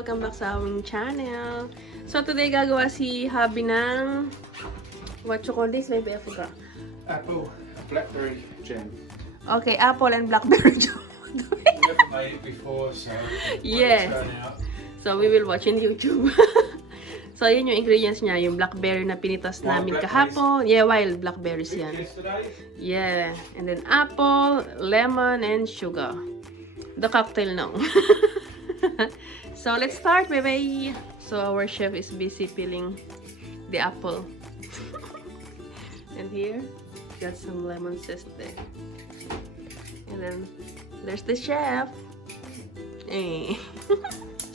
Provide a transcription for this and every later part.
Welcome back sa aming channel. So today gagawa si Hubby ng what you call this? Maybe I forgot. Apple, Blackberry jam. Okay, apple and blackberry jam. Never made it before, so Yes. turn out. So we will watch in YouTube. So yun yung ingredients niya, yung blackberry na pinitas namin kahapon. Yeah, wild blackberries yan. Yesterday, Yeah, and then apple, lemon, and sugar. The cocktail now. So let's start, baby. So our chef is busy peeling the apple. And here, got some lemon zest there. And then there's the chef. Hey.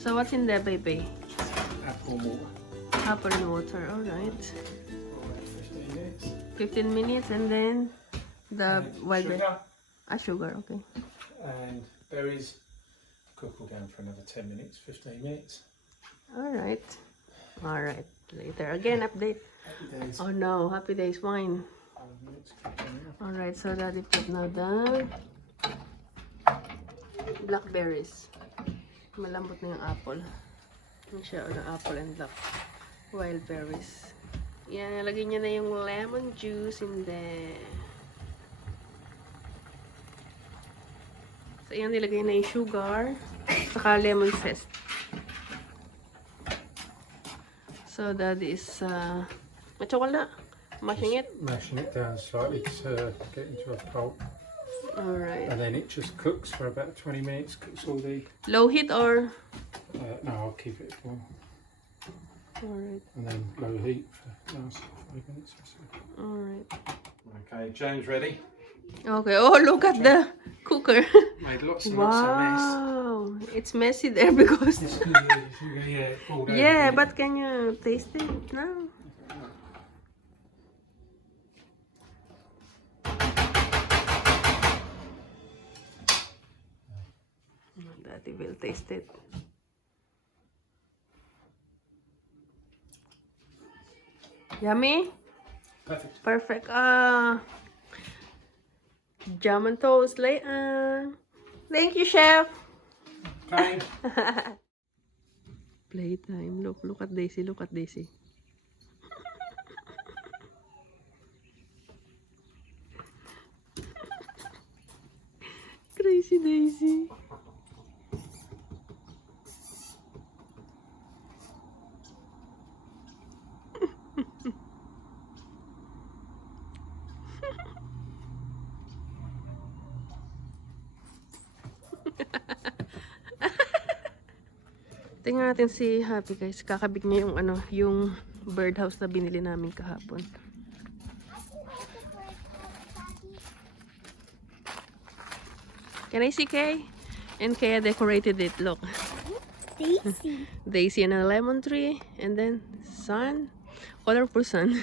So what's in there, baby? apple water. Apple and water. All right. For 15 minutes. 15 minutes, and then the wild Sugar sugar. Okay. and berries. Cook will go for another 10 minutes, 15 minutes. All right. All right. Later again update. Happy days. Oh no, happy days wine. 5 minutes, cooking now. All right, so daddy put now the blackberries. Malambot na yung apple. Yung siya ng apple and black wild berries. Yan, lagay niya na yung lemon juice in there. So yan, nilagay na yung sugar saka lemon zest. So daddy is matchokola. Mashing it. Mashing it down slightly to get into a pulp. Alright. And then it just cooks for about 20 minutes. Cooks all the... Low heat or? no, I'll keep it for... Alright. And then low heat for the last 5 minutes or so. Alright. Okay, James ready. Okay. Oh, look at the cooker. Made lots and lots of mess. Wow. It's messy there because... It's good, yeah, all day. Yeah, but can you taste it now? Daddy will taste it. Yummy? Perfect. Perfect. Jam and toast later. Thank you, chef. Okay. Playtime. Look at Daisy. Look at Daisy. Crazy Daisy. Tingnan natin si Happy, guys. Kakabit niya yung yung birdhouse na binili namin kahapon. Can I see Kay? And Kaya decorated it. Look. Daisy. Daisy and a lemon tree. And then sun. Colorful sun.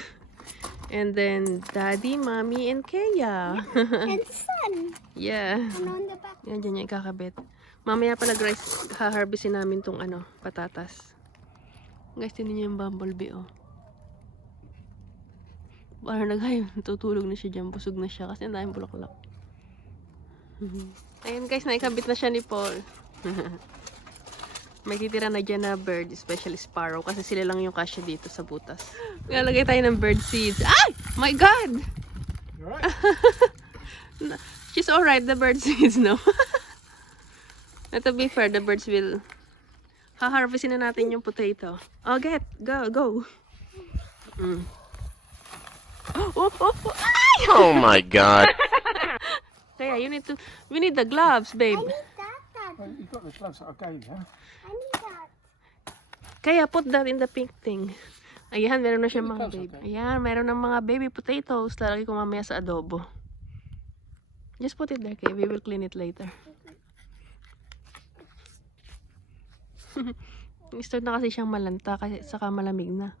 And then Daddy, Mommy, and Kaya. And sun. Yeah. And on the back. Yan, dyan niya ikakabit. Mamaya pa nag-rice, ha-harvestin namin tong patatas. Guys, tinan niyo yung bumblebee, oh. Parang tutulog na siya dyan. Busog na siya kasi ang daming bulaklak. Ayun guys, naikabit na siya ni Paul. May titira na dyan na bird, especially sparrow, kasi sila lang yung kasya dito sa butas. Lalagay tayo ng bird seeds. Ay! My God! You alright? She's alright, the bird seeds, no? To be fair, the birds will... Ha-harvestin na natin yung potato. Oh, go. Mm. Oh. Ay! Oh my God. Kaya, we need the gloves, babe. I need that. Well, you've got the gloves that I gave you, huh? I need that. Kaya, put that in the pink thing. Ayan, meron na siya mga Gloves, baby. okay. Ayan, meron ng mga baby potatoes. Lalagay ko mamaya sa adobo. Just put it there, okay? We will clean it later. Start na kasi siyang malanta kasi saka malamig na.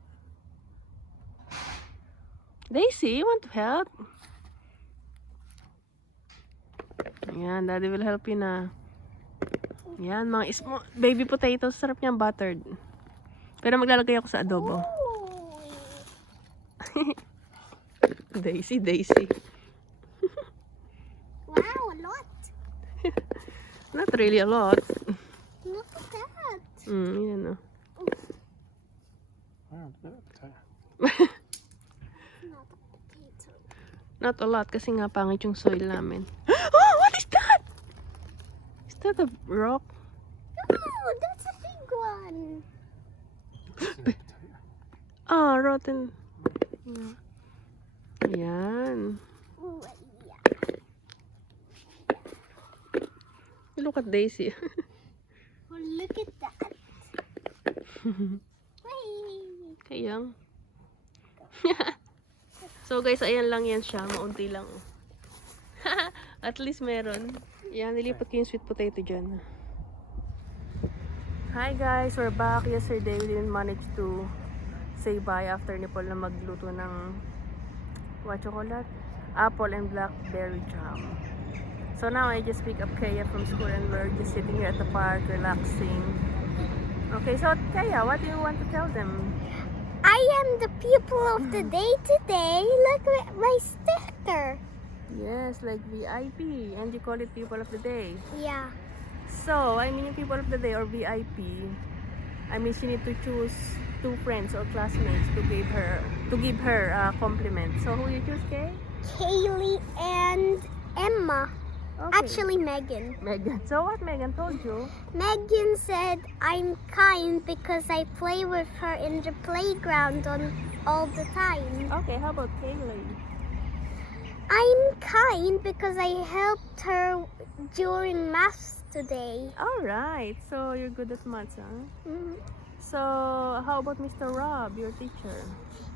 Daisy, you want to help? Ayan, Daddy will help you na. Ayan, mga baby potatoes. Sarap niyang buttered. Pero maglalagay ako sa adobo. Daisy. Wow, a lot. Not really a lot. Look at that. Yan o. Wow, look, potato. Not a potato. Not a lot kasi nga pangit yung soil namin. Oh, what is that? Is that a rock? Oh, that's a big one. It's a potato. Ah, rotten. Yeah. Yan. Ooh, yeah. Look at Daisy. Oh, look at that. Whee! Kayang. So guys, ayan lang yan siya. Maunti lang. At least meron. Yan, nilipat ko yung sweet potato dyan. Hi guys, we're back. Yesterday, we didn't manage to say bye after ni Paul na magluto ng what you call that? Apple and blackberry jam. So now I just pick up Kaya from school and we're just sitting here at the park relaxing. Okay, so Kaya, what do you want to tell them? I am the pupil of the day today. Look at my sticker. Yes, like VIP, and you call it people of the day. Yeah. So, I mean yung people of the day or VIP, I mean she need to choose 2 friends or classmates to give her a compliment. So who you choose, Kay? Kaylee and Emma. Okay. Actually, Megan. Megan. So what Megan told you? Megan said I'm kind because I play with her in the playground all the time. Okay, how about Kaylee? I'm kind because I helped her during maths today. Alright, so you're good at maths, huh? Mhm. So how about Mr. Rob, your teacher?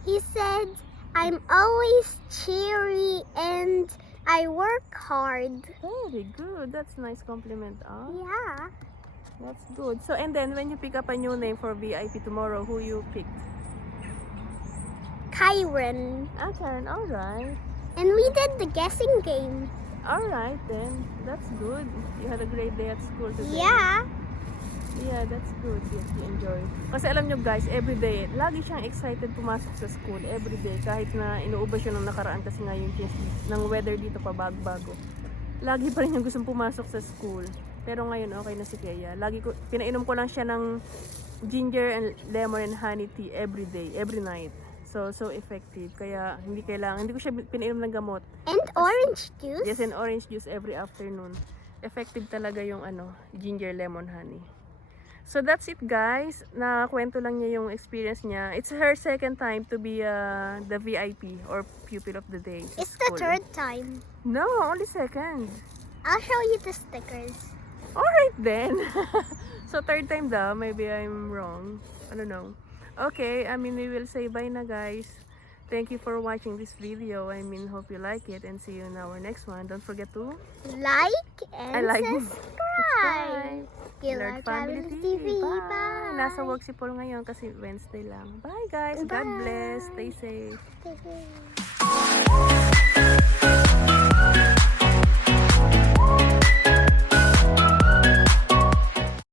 He said I'm always cheery and I work hard. Very good. That's a nice compliment, huh? Yeah. That's good. So and then when you pick up a new name for VIP tomorrow, who you picked? Kyron. Ah, Karen, alright. And we did the guessing game. Alright then. That's good. You had a great day at school today. Yeah. Yeah, that's good. Yes, you enjoy. Kasi alam nyo guys, everyday, lagi siyang excited pumasok sa school. Everyday. Kahit na inuubos siya nung nakaraan kasi nga yung change ng weather dito pa bago. Lagi pa rin yung gustong pumasok sa school. Pero ngayon okay na si Kaya. Lagi ko, pinainom ko lang siya ng ginger and lemon and honey tea everyday, every night. So effective. Kaya hindi ko siya pinainom ng gamot. And orange juice. Yes, and orange juice every afternoon. Effective talaga yung ginger lemon honey. So that's it guys. Nakwento lang niya yung experience niya. It's her second time to be the VIP or pupil of the day. sa It's the school. 3rd time. No, only second. I'll show you the stickers. Alright then. So 3rd time daw. Maybe I'm wrong. I don't know. Okay, I mean we will say bye na guys. Thank you for watching this video. I mean hope you like it and see you in our next one. Don't forget to Like and subscribe. subscribe. Gillard Family TV. Bye. Nasa work si Paul ngayon kasi Wednesday lang. Bye guys. God bless. Stay safe. Bye.